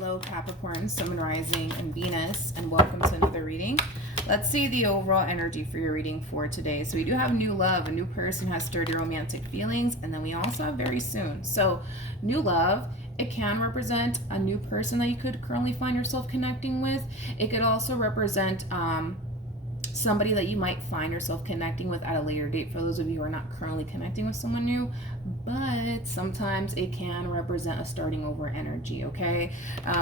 Hello Capricorn, Sun, Rising, and Venus, and welcome to another reading. Let's see the overall energy for your reading for today. So we do have new love. A new person has sturdy romantic feelings, and then we also have very soon. So new love, it can represent a new person that you could currently find yourself connecting with. It could also represent somebody that you might find yourself connecting with at a later date for those of you who are not currently connecting with someone new, but sometimes it can represent a starting over energy, okay,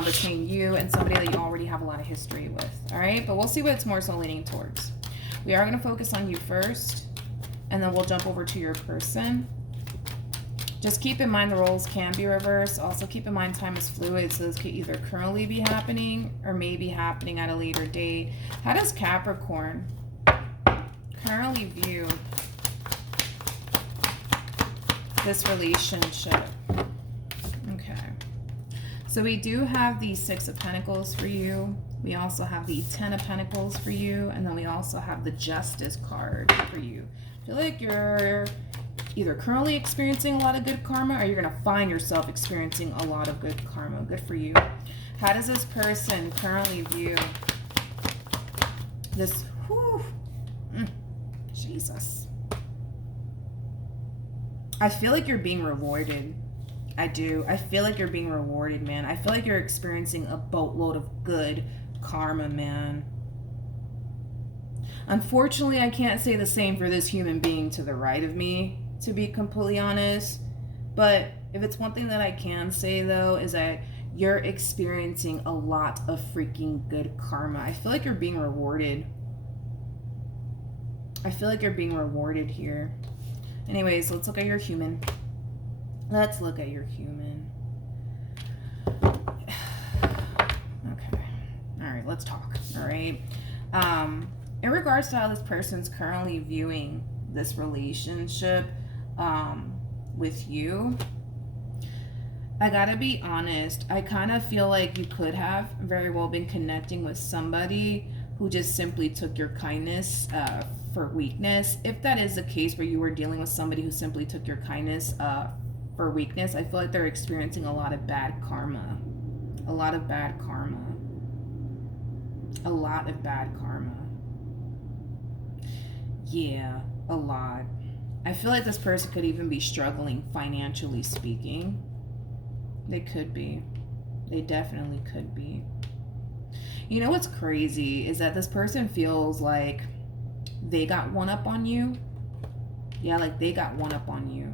between you and somebody that you already have a lot of history with. All right, but we'll see what it's more so leaning towards. We are going to focus on you first, and then we'll jump over to your person. Just keep in mind the roles can be reversed. Also keep in mind time is fluid, so this could either currently be happening or maybe happening at a later date. How does Capricorn currently view this relationship? Okay. So we do have the Six of Pentacles for you. We also have the Ten of Pentacles for you. And then we also have the Justice card for you. I feel like you're either currently experiencing a lot of good karma or you're going to find yourself experiencing a lot of good karma. Good for you. How does this person currently view this? Jesus. I feel like you're being rewarded. I do. I feel like you're being rewarded, man. I feel like you're experiencing a boatload of good karma, man. Unfortunately, I can't say the same for this human being to the right of me, to be completely honest. But if it's one thing that I can say, though, is that you're experiencing a lot of freaking good karma. I feel like you're being rewarded. I feel like you're being rewarded here. Anyways, let's look at your human. Let's look at your human. Okay. All right, let's talk. All right. In regards to how this person's currently viewing this relationship with you, I gotta be honest, I kind of feel like you could have very well been connecting with somebody who just simply took your kindness for weakness. If that is the case where you were dealing with somebody who simply took your kindness for weakness, I feel like they're experiencing a lot of bad karma. A lot of bad karma. A lot of bad karma. Yeah, a lot. I feel like this person could even be struggling financially speaking. They could be. They definitely could be. You know what's crazy is that this person feels like they got one up on you. Yeah, like they got one up on you.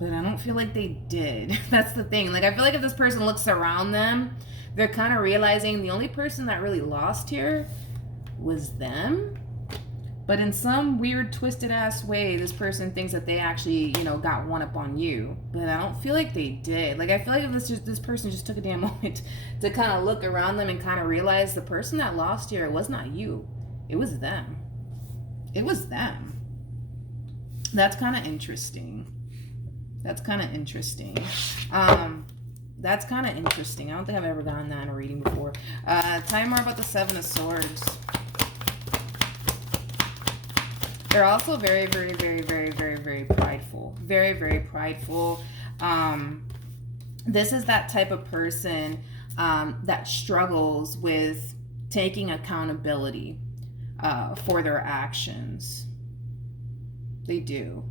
But I don't feel like they did. That's the thing. Like, I feel like if this person looks around them, they're kind of realizing the only person that really lost here was them. But in some weird, twisted ass way, this person thinks that they actually, you know, got one up on you. But I don't feel like they did. Like, I feel like if this person just took a damn moment to kind of look around them and kind of realize the person that lost here was not you. It was them. It was them. That's kind of interesting. That's kind of interesting. That's kind of interesting. I don't think I've ever gotten that in a reading before. Tell me more about the Seven of Swords. They're also very, very, very, very, very, very prideful. Very, very prideful. This is that type of person that struggles with taking accountability for their actions. They do.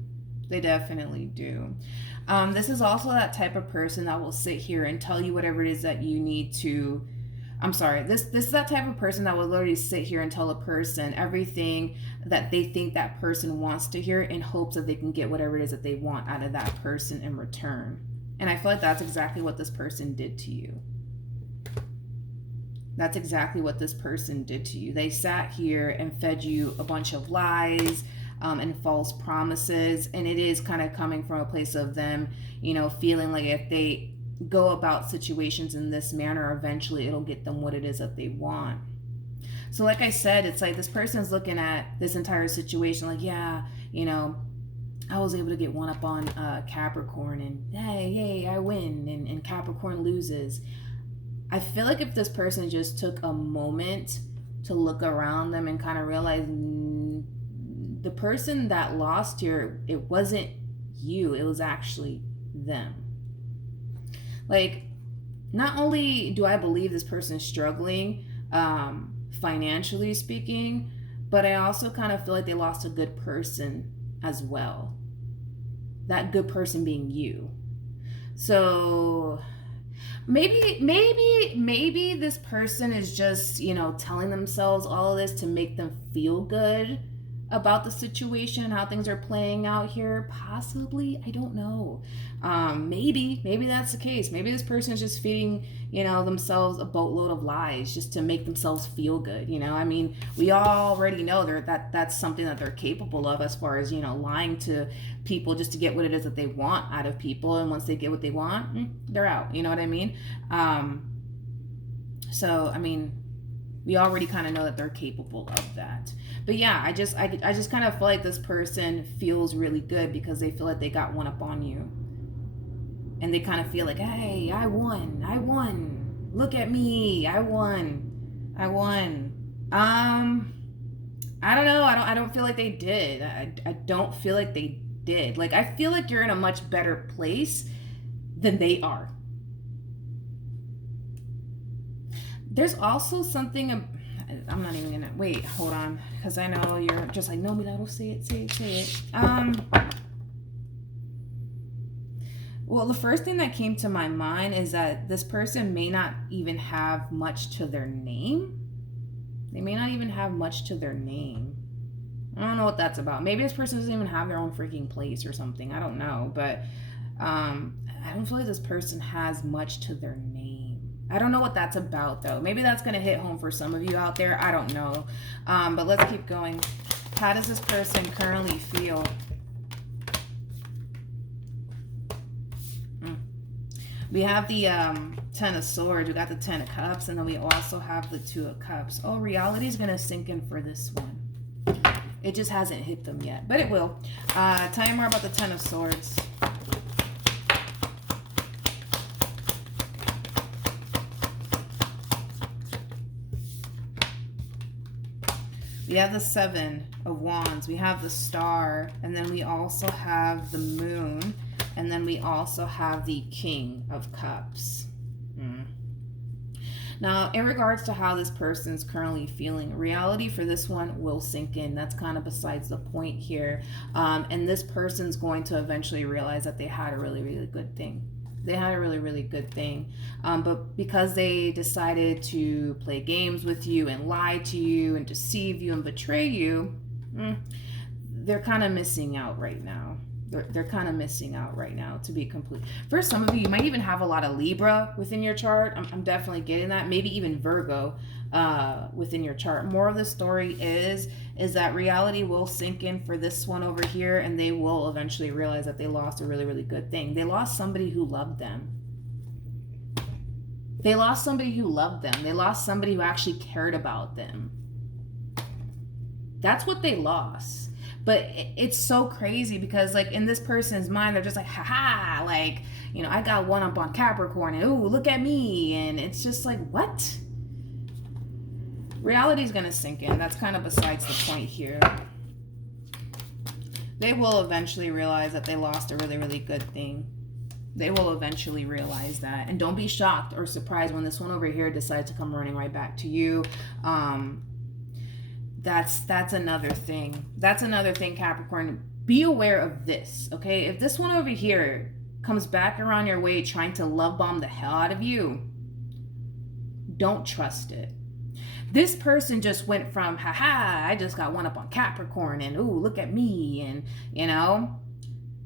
They definitely do. This is also that type of person that will sit here and tell you whatever it is that you need to. I'm sorry, this is that type of person that will literally sit here and tell a person everything that they think that person wants to hear in hopes that they can get whatever it is that they want out of that person in return. And I feel like that's exactly what this person did to you. That's exactly what this person did to you. They sat here and fed you a bunch of lies and false promises. And it is kind of coming from a place of them, you know, feeling like if they go about situations in this manner, eventually it'll get them what it is that they want. So like I said, it's like this person's looking at this entire situation like, yeah, you know, I was able to get one up on Capricorn, and hey, I win, and Capricorn loses. I feel like if this person just took a moment to look around them and kind of realize the person that lost here, it wasn't you, it was actually them. Like, not only do I believe this person is struggling, financially speaking, but I also kind of feel like they lost a good person as well. That good person being you. So maybe this person is just, telling themselves all of this to make them feel good about the situation and how things are playing out here. Possibly, I don't know. Maybe that's the case. Maybe this person is just feeding, themselves a boatload of lies just to make themselves feel good. I mean, we already know that's something that they're capable of, as far as, lying to people just to get what it is that they want out of people. And once they get what they want, they're out. You know what I mean? So, I mean, we already kind of know that they're capable of that. But yeah, I just kind of feel like this person feels really good because they feel like they got one up on you. And they kind of feel like, hey, I won. Look at me. I won. I don't know. I don't feel like they did. I don't feel like they did. Like, I feel like you're in a much better place than they are. There's also something, I'm not even gonna, wait, hold on, because I know you're just like, no, Milagro, say it. Well, the first thing that came to my mind is that this person may not even have much to their name. They may not even have much to their name. I don't know what that's about. Maybe this person doesn't even have their own freaking place or something. I don't know, but I don't feel like this person has much to their name. I don't know what that's about, though. Maybe that's going to hit home for some of you out there. I don't know. But let's keep going. How does this person currently feel? We have the Ten of Swords. We got the Ten of Cups. And then we also have the Two of Cups. Oh, reality is going to sink in for this one. It just hasn't hit them yet. But it will. Tell me more about the Ten of Swords. We have the Seven of Wands. We have the Star. And then we also have the Moon. And then we also have the King of Cups. Now, in regards to how this person's currently feeling, reality for this one will sink in. That's kind of besides the point here. And this person's going to eventually realize that they had a really, really good thing. They had a really, really good thing. But because they decided to play games with you and lie to you and deceive you and betray you, they're kind of missing out right now. They're kind of missing out right now, to be complete. For some of you, you might even have a lot of Libra within your chart. I'm definitely getting that. Maybe even Virgo within your chart. More of the story is that reality will sink in for this one over here, and they will eventually realize that they lost a really, really good thing. They lost somebody who loved them. They lost somebody who loved them. They lost somebody who actually cared about them. That's what they lost. But it's so crazy because, like, in this person's mind, they're just like, haha, like, I got one up on Capricorn, and ooh, look at me. And it's just like, what? Reality's going to sink in. That's kind of besides the point here. They will eventually realize that they lost a really, really good thing. They will eventually realize that. And don't be shocked or surprised when this one over here decides to come running right back to you. That's another thing. That's another thing, Capricorn. Be aware of this, okay? If this one over here comes back around your way trying to love bomb the hell out of you, don't trust it. This person just went from, haha, I just got one up on Capricorn, and ooh, look at me, and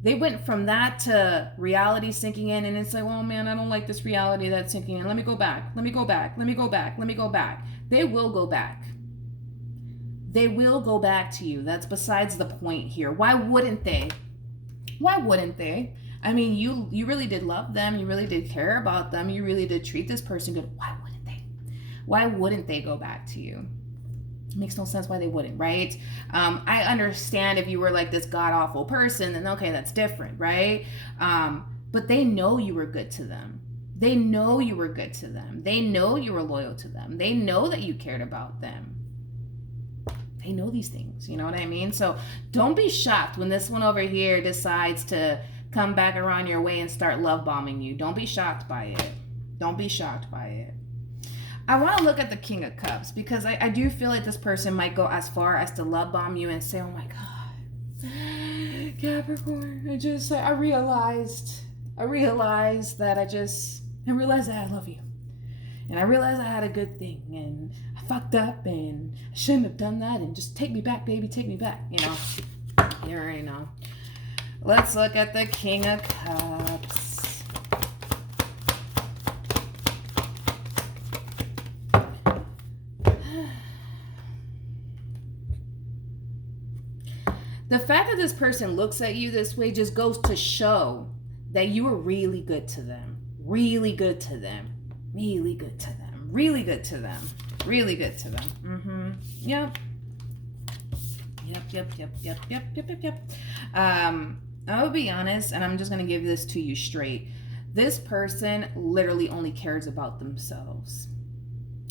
they went from that to reality sinking in, and it's like, well, man, I don't like this reality that's sinking in. Let me go back. They will go back. They will go back to you. That's besides the point here. Why wouldn't they? I mean, you really did love them. You really did care about them. You really did treat this person good. Why wouldn't they go back to you? It makes no sense why they wouldn't, right? I understand if you were like this god-awful person, then okay, that's different, right? But they know you were good to them. They know you were good to them. They know you were loyal to them. They know that you cared about them. They know these things, you know what I mean? So don't be shocked when this one over here decides to come back around your way and start love bombing you. Don't be shocked by it. Don't be shocked by it. I want to look at the King of Cups because I do feel like this person might go as far as to love bomb you and say, oh my God, Capricorn, I realized that I realized that I love you. And I realized I had a good thing and I fucked up and I shouldn't have done that and just take me back, baby, take me back. You know, you already know. Let's look at the King of Cups. The fact that this person looks at you this way just goes to show that you were really good to them. Really good to them. Really good to them. Really good to them. Really good to them. Yep. Yep. I'll be honest, and I'm just going to give this to you straight. This person literally only cares about themselves.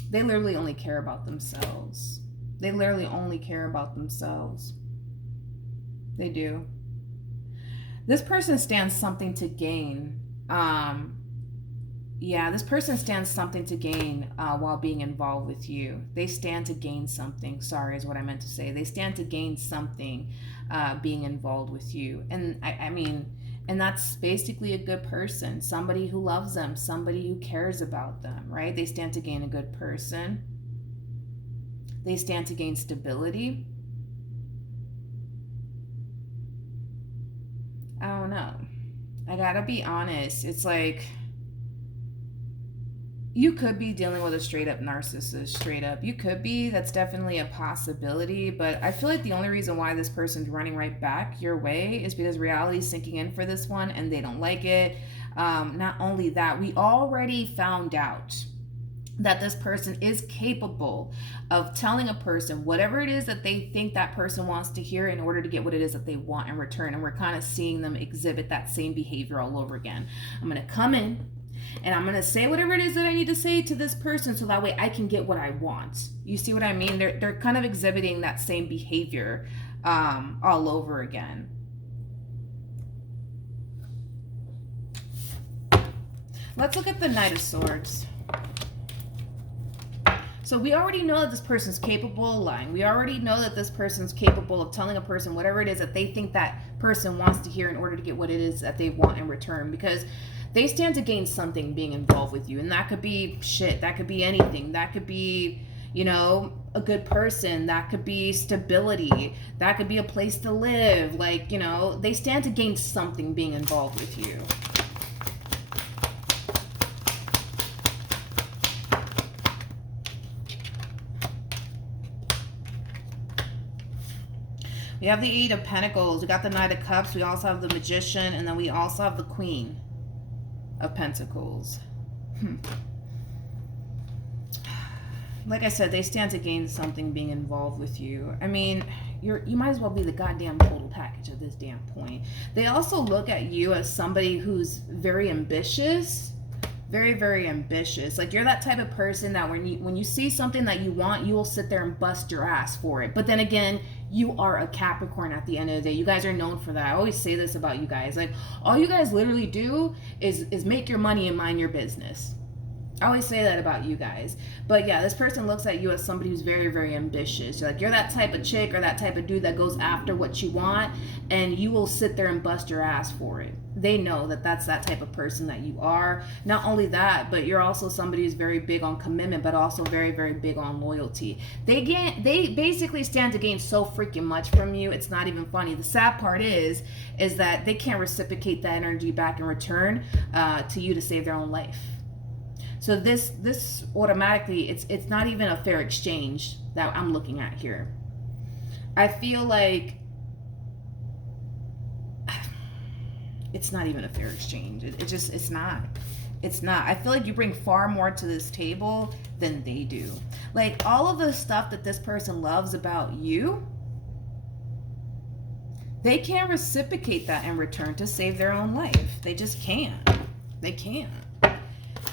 They literally only care about themselves. They literally only care about themselves. They do. This person stands something to gain. This person stands something to gain while being involved with you. They stand to gain something. Sorry, is what I meant to say. They stand to gain something being involved with you. And I mean, and that's basically a good person. Somebody who loves them. Somebody who cares about them, right? They stand to gain a good person. They stand to gain stability. I don't know. I gotta be honest. It's like you could be dealing with a straight up narcissist, straight up. You could be. That's definitely a possibility. But I feel like the only reason why this person's running right back your way is because reality's sinking in for this one and they don't like it. Not only that, we already found out that this person is capable of telling a person whatever it is that they think that person wants to hear in order to get what it is that they want in return. And we're kind of seeing them exhibit that same behavior all over again. I'm going to come in and I'm going to say whatever it is that I need to say to this person so that way I can get what I want. You see what I mean? They're kind of exhibiting that same behavior all over again. Let's look at the Knight of Swords. So we already know that this person's capable of lying. We already know that this person's capable of telling a person whatever it is that they think that person wants to hear in order to get what it is that they want in return, because they stand to gain something being involved with you. And that could be shit. That could be anything. That could be, you know, a good person. That could be stability. That could be a place to live. Like, you know, they stand to gain something being involved with you. We have the Eight of Pentacles. We got the Knight of Cups. We also have the Magician. And then we also have the Queen of Pentacles. Like I said, they stand to gain something being involved with you. I mean, you might as well be the goddamn total package at this damn point. They also look at you as somebody who's very ambitious. Very, very ambitious. Like, you're that type of person that when you see something that you want, you will sit there and bust your ass for it. But then again, you are a Capricorn at the end of the day. You guys are known for that. I always say this about you guys. Like, all you guys literally do is make your money and mind your business. I always say that about you guys. But yeah, this person looks at you as somebody who's very, very ambitious. You're that type of chick or that type of dude that goes after what you want, and you will sit there and bust your ass for it. They know that that's that type of person that you are. Not only that, but you're also somebody who's very big on commitment, but also very, very big on loyalty. They basically stand to gain so freaking much from you. It's not even funny. The sad part is that they can't reciprocate that energy back in return to you to save their own life. So this automatically, it's not even a fair exchange that I'm looking at here. I feel like it's not even a fair exchange. It's not. It's not. I feel like you bring far more to this table than they do. Like, all of the stuff that this person loves about you, they can't reciprocate that in return to save their own life. They just can't. They can't.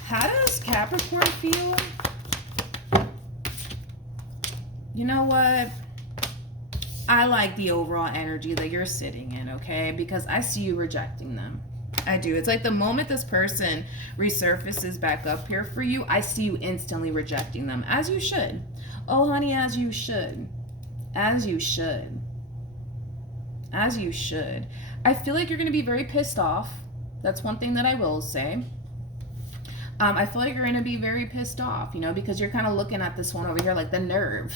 How does Capricorn feel? You know what? I like the overall energy that you're sitting in, okay? Because I see you rejecting them. I do. It's like the moment this person resurfaces back up here for you, I see you instantly rejecting them, as you should. Oh, honey, as you should. As you should. As you should. I feel like you're going to be very pissed off. That's one thing that I will say. I feel like you're going to be very pissed off, you know, because you're kind of looking at this one over here like the nerve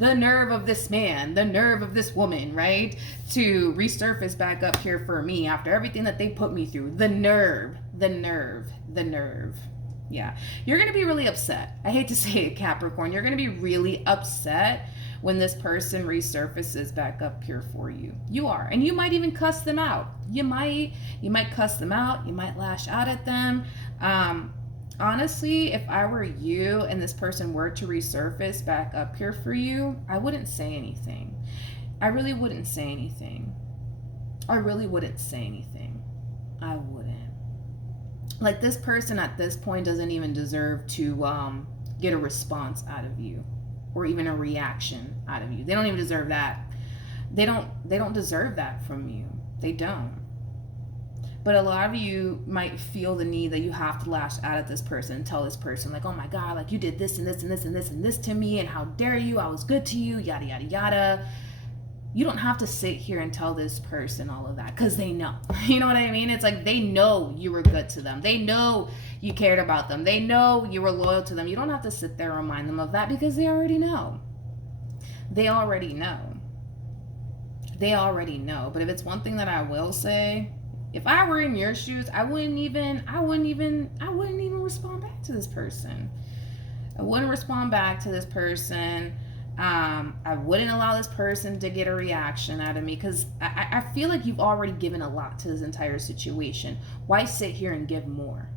of this man, the nerve of this woman, right? To resurface back up here for me after everything that they put me through. The nerve. Yeah. You're going to be really upset. I hate to say it, Capricorn. You're going to be really upset when this person resurfaces back up here for you. You are. And you might even cuss them out. You might cuss them out. You might lash out at them. Honestly, if I were you and this person were to resurface back up here for you, I wouldn't say anything. I really wouldn't say anything. I wouldn't. Like, this person at this point doesn't even deserve to get a response out of you or even a reaction out of you. They don't even deserve that. They don't deserve that from you. They don't. But a lot of you might feel the need that you have to lash out at this person and tell this person, like, oh my God, like, you did this and this and this and this and this to me, and how dare you, I was good to you, yada, yada, yada. You don't have to sit here and tell this person all of that, because they know. You know what I mean? It's like, they know you were good to them. They know you cared about them. They know you were loyal to them. You don't have to sit there and remind them of that, because they already know. They already know. But if it's one thing that I will say, if I were in your shoes, I wouldn't even respond back to this person. I wouldn't respond back to this person. I wouldn't allow this person to get a reaction out of me, because I feel like you've already given a lot to this entire situation. Why sit here and give more?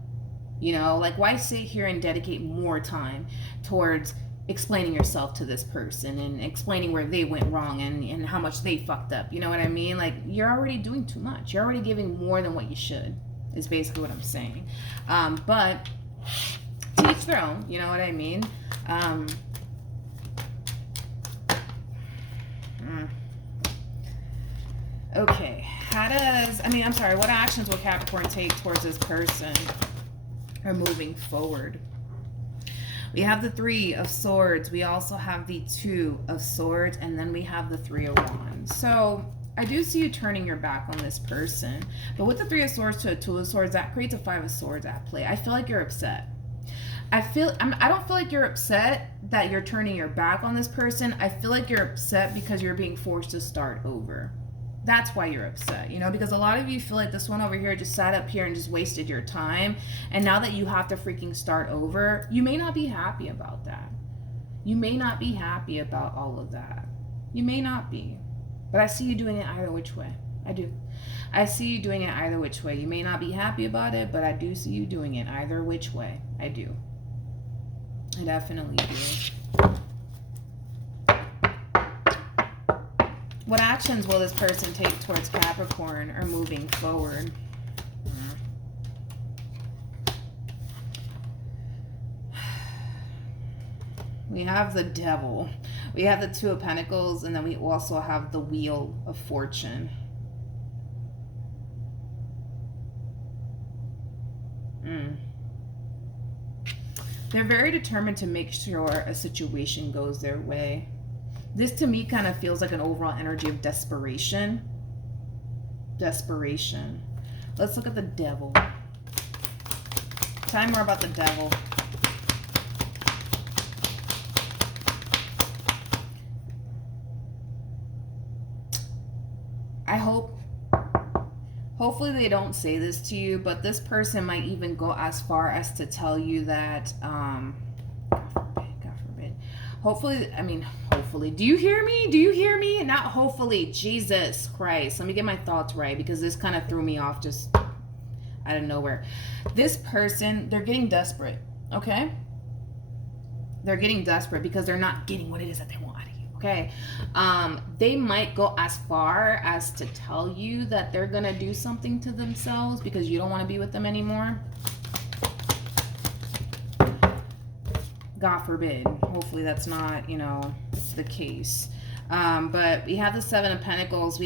You know, like, why sit here and dedicate more time towards explaining yourself to this person and explaining where they went wrong and how much they fucked up? You know what I mean? Like, you're already doing too much. You're already giving more than what you should, is basically what I'm saying. But to each their own, you know what I mean? Okay, what actions will Capricorn take towards this person or moving forward? We have the 3 of Swords. We also have the 2 of Swords. And then we have the 3 of Wands. So I do see you turning your back on this person. But with the 3 of Swords to a 2 of Swords, that creates a 5 of Swords at play. I feel like you're upset. I don't feel like you're upset that you're turning your back on this person. I feel like you're upset because you're being forced to start over. That's why you're upset, you know, because a lot of you feel like this one over here just sat up here and just wasted your time. And now that you have to freaking start over, you may not be happy about that. You may not be happy about all of that. You may not be. But I see you doing it either which way. I do. I see you doing it either which way. You may not be happy about it, but I do see you doing it either which way. I do. I definitely do. What actions will this person take towards Capricorn or moving forward? We have the Devil. We have the 2 of Pentacles, and then we also have the Wheel of Fortune. They're very determined to make sure a situation goes their way. This to me kind of feels like an overall energy of desperation. Desperation. Let's look at the Devil. Tell me more about the Devil. Hopefully they don't say this to you, but this person might even go as far as to tell you that, God forbid. Hopefully. Do you hear me? Not hopefully. Jesus Christ. Let me get my thoughts right, because this kind of threw me off just out of nowhere. This person, they're getting desperate, okay? They're getting desperate because they're not getting what it is that they want out of you, okay? They might go as far as to tell you that they're going to do something to themselves because you don't want to be with them anymore. God forbid. Hopefully that's not, the case. But we have the 7 of Pentacles.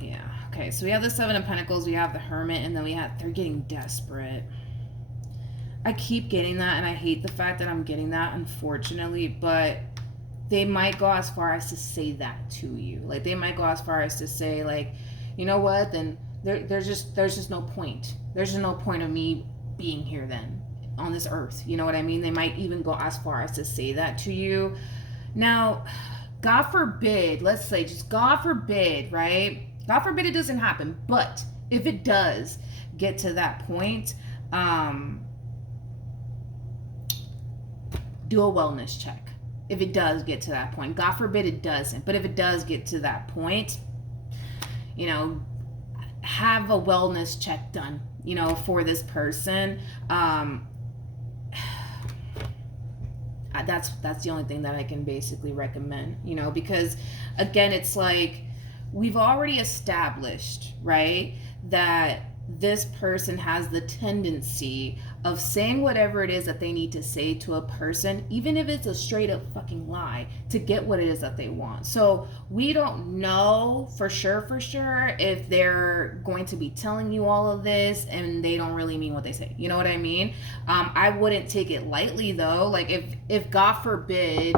Yeah. Okay, so we have the Seven of Pentacles, we have the Hermit, and then they're getting desperate. I keep getting that, and I hate the fact that I'm getting that, unfortunately, but they might go as far as to say that to you. Like, they might go as far as to say, like, you know what, then there's just no point. There's just no point of me being here then on this earth. You know what I mean? They might even go as far as to say that to you. Now, God forbid, let's say, just God forbid, right? God forbid it doesn't happen. But if it does get to that point, do a wellness check. If it does get to that point, God forbid it doesn't, but if it does get to that point, you know, have a wellness check done, you know, for this person. That's the only thing that I can basically recommend, you know, because again, it's like we've already established, right, that this person has the tendency of saying whatever it is that they need to say to a person, even if it's a straight up fucking lie, to get what it is that they want. So we don't know for sure if they're going to be telling you all of this and they don't really mean what they say. You know what I mean? I wouldn't take it lightly though. Like if God forbid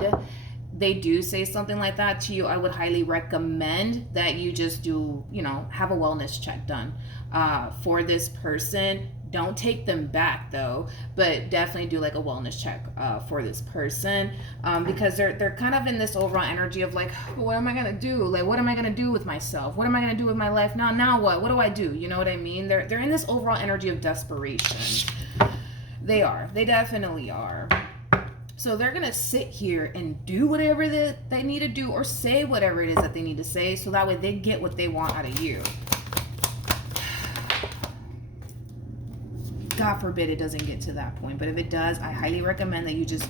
they do say something like that to you, I would highly recommend that you just do, you know, have a wellness check done for this person. Don't take them back though, but definitely do like a wellness check for this person, because they're kind of in this overall energy of like, what am I gonna do? Like, what am I gonna do with myself? What am I gonna do with my life now? Now what? What do I do? You know what I mean? They're in this overall energy of desperation. They are. They definitely are. So they're going to sit here and do whatever they need to do, or say whatever it is that they need to say, so that way they get what they want out of you. God forbid it doesn't get to that point. But if it does, I highly recommend that you just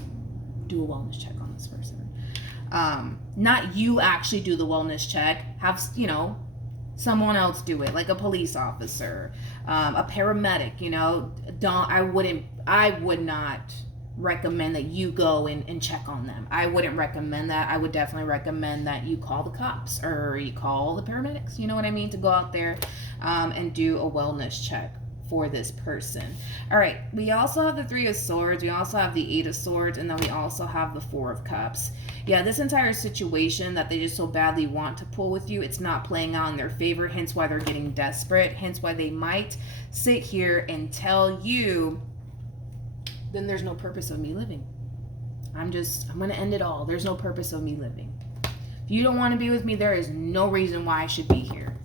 do a wellness check on this person. Not you actually do the wellness check. Have, you know, someone else do it, like a police officer, a paramedic, you know. I would not recommend that you go and check on them. I wouldn't recommend that. I would definitely recommend that you call the cops or you call the paramedics, you know what I mean, to go out there and do a wellness check for this person. All right, we also have the Three of Swords, we also have the Eight of Swords, and then we also have the Four of Cups. Yeah, this entire situation that they just so badly want to pull with you, it's not playing out in their favor, hence why they're getting desperate, hence why they might sit here and tell you, then there's no purpose of me living. I'm going to end it all. There's no purpose of me living. If you don't want to be with me, there is no reason why I should be here.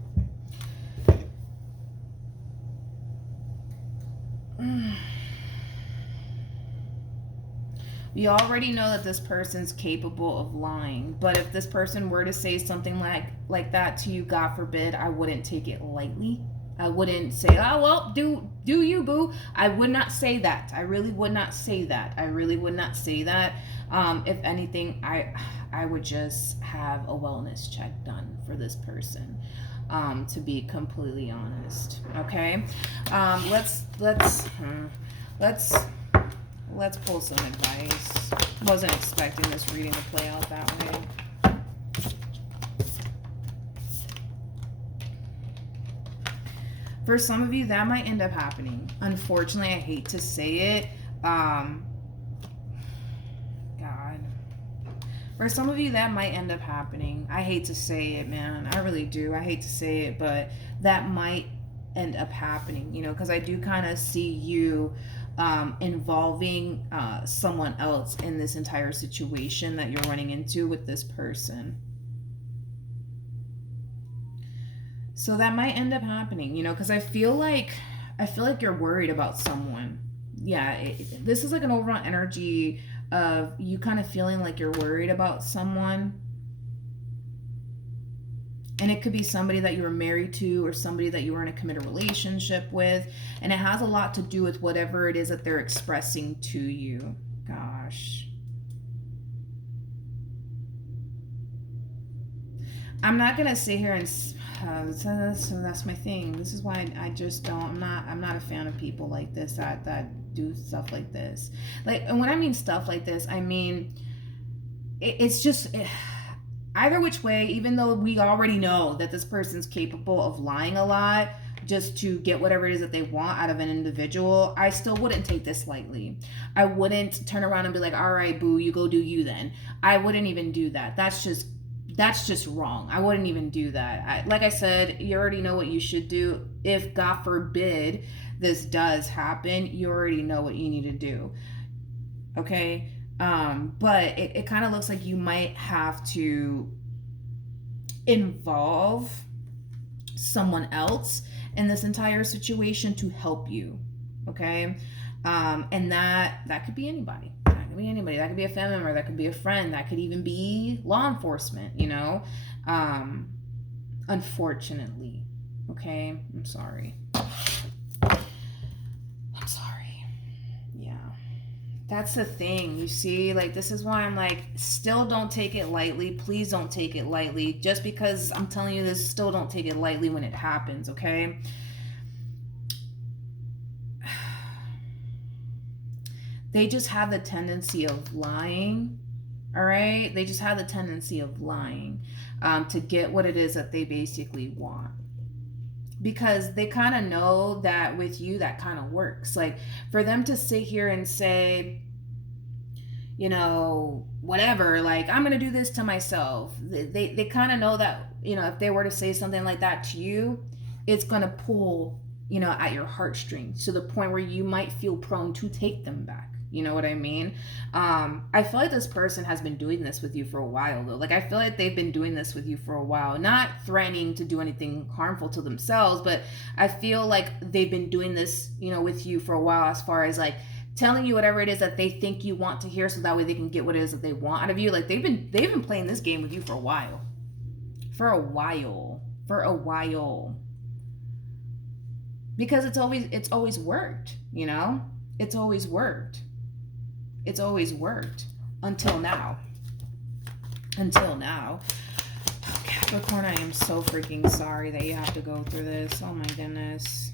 We already know that this person's capable of lying, but if this person were to say something like that to you, God forbid, I wouldn't take it lightly. I wouldn't say, oh, well, do you, boo. I would not say that. I really would not say that. If anything, I would just have a wellness check done for this person, to be completely honest. Okay, let's pull some advice. Wasn't expecting this reading to play out that way. For some of you, that might end up happening. Unfortunately, I hate to say it. God. For some of you, that might end up happening. I hate to say it, man. I really do. I hate to say it, but that might end up happening, you know, because I do kind of see you involving someone else in this entire situation that you're running into with this person. So that might end up happening, you know, because I feel like you're worried about someone. Yeah, this is like an overall energy of you kind of feeling like you're worried about someone. And it could be somebody that you were married to or somebody that you were in a committed relationship with. And it has a lot to do with whatever it is that they're expressing to you. Gosh. I'm not going to sit here and... that's my thing. This is why I just don't... I'm not a fan of people like this that do stuff like this. Like, and when I mean stuff like this, I mean... It's just... either which way, even though we already know that this person's capable of lying a lot just to get whatever it is that they want out of an individual, I still wouldn't take this lightly. I wouldn't turn around and be like, all right, boo, you go do you then. I wouldn't even do that. That's just wrong. I wouldn't even do that. Like I said, you already know what you should do. If, God forbid, this does happen, you already know what you need to do. Okay? But it kind of looks like you might have to involve someone else in this entire situation to help you. Okay? And that could be anybody. That could be anybody. That could be a family member. That could be a friend. That could even be law enforcement, you know? Unfortunately. Okay? I'm sorry. I'm sorry. Yeah. That's the thing, you see, like, this is why I'm like, still don't take it lightly. Please don't take it lightly. Just because I'm telling you this, still don't take it lightly when it happens, okay? They just have the tendency of lying, all right? They just have the tendency of lying to get what it is that they basically want. Because they kind of know that with you, that kind of works. Like, for them to sit here and say, you know, whatever, like, I'm going to do this to myself. They kind of know that, you know, if they were to say something like that to you, it's going to pull, you know, at your heartstrings to the point where you might feel prone to take them back. You know what I mean? I feel like this person has been doing this with you for a while, though. Like, I feel like they've been doing this with you for a while. Not threatening to do anything harmful to themselves, but I feel like they've been doing this, you know, with you for a while, as far as, like, telling you whatever it is that they think you want to hear so that way they can get what it is that they want out of you. Like, they've been playing this game with you for a while. For a while. Because it's always worked, you know? It's always worked. It's always worked until now. Oh, Capricorn, I am so freaking sorry that you have to go through this. Oh my goodness.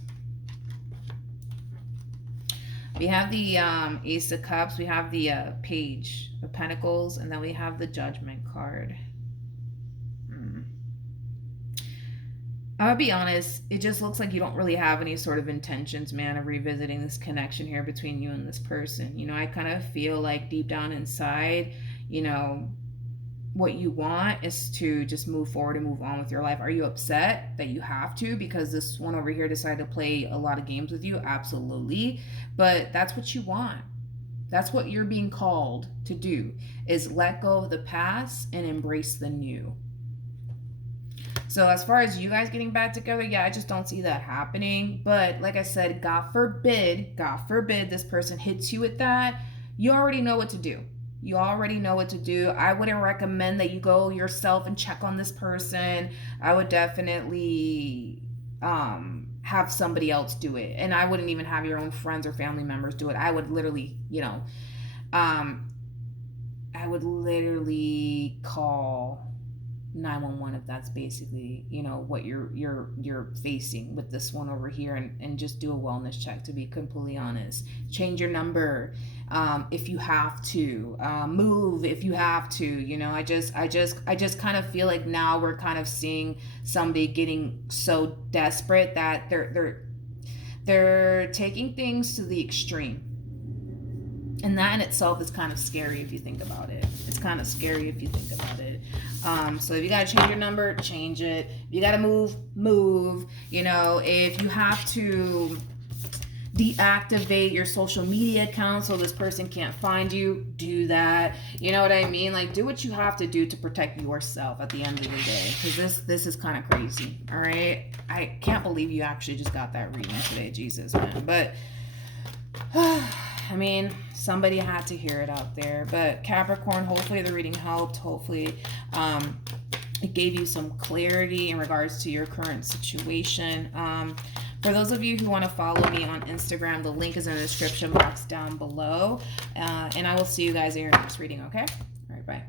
We have the Ace of Cups. We have the Page of Pentacles. And then we have the Judgment card. I'll be honest, it just looks like you don't really have any sort of intentions, man, of revisiting this connection here between you and this person. You know, I kind of feel like deep down inside, you know, what you want is to just move forward and move on with your life. Are you upset that you have to because this one over here decided to play a lot of games with you? Absolutely. But that's what you want. That's what you're being called to do, is let go of the past and embrace the new. So as far as you guys getting back together, yeah, I just don't see that happening. But like I said, God forbid this person hits you with that. You already know what to do. I wouldn't recommend that you go yourself and check on this person. I would definitely have somebody else do it. And I wouldn't even have your own friends or family members do it. I would literally, you know, call 911 if that's basically, you know, what you're facing with this one over here, and just do a wellness check, to be completely honest. Change your number if you have to, move if you have to, you know. I just kind of feel like now we're kind of seeing somebody getting so desperate that they're taking things to the extreme. And that in itself is kind of scary if you think about it. So if you got to change your number, change it. If you got to move. You know, if you have to deactivate your social media account so this person can't find you, do that. You know what I mean? Like, do what you have to do to protect yourself at the end of the day. Because this is kind of crazy. All right? I can't believe you actually just got that reading today. Jesus, man. But I mean, somebody had to hear it out there. But Capricorn, hopefully the reading helped. Hopefully it gave you some clarity in regards to your current situation. For those of you who want to follow me on Instagram, the link is in the description box down below. And I will see you guys in your next reading, okay? All right, bye.